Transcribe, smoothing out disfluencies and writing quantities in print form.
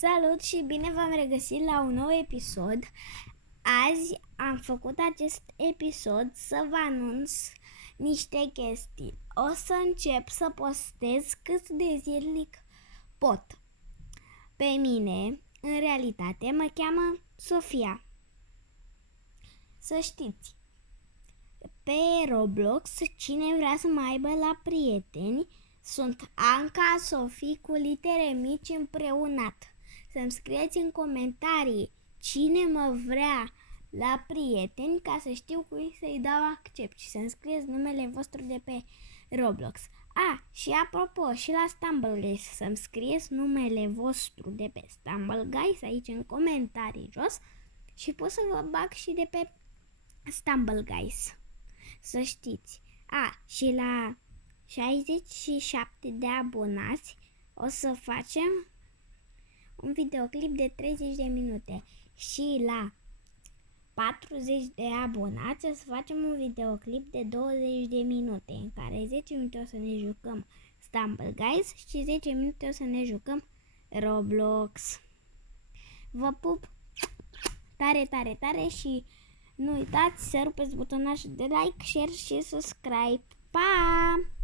Salut și bine v-am regăsit la un nou episod. Azi am făcut acest episod să vă anunț niște chestii. O să încep să postez cât de zilnic pot. Pe mine, în realitate, mă cheamă Sofia. Să știți, pe Roblox, cine vrea să mă aibă la prieteni, sunt Anca Sofie cu litere mici împreunat. Să-mi scrieți în comentarii cine mă vrea la prieteni ca să știu cui să-i dau accept și să-mi scrieți numele vostru de pe Roblox. Și apropo, și la Stumble Guys, să-mi scrieți numele vostru de pe Stumble Guys aici în comentarii jos și pot să vă bag și de pe Stumble Guys. Să știți. Și la 67 de abonați o să facem un videoclip de 30 de minute și la 40 de abonați o să facem un videoclip de 20 de minute în care 10 minute o să ne jucăm Stumble Guys și 10 minute o să ne jucăm Roblox. Vă pup tare, tare, tare și nu uitați să rupeți butonajul de like, share și subscribe. Pa!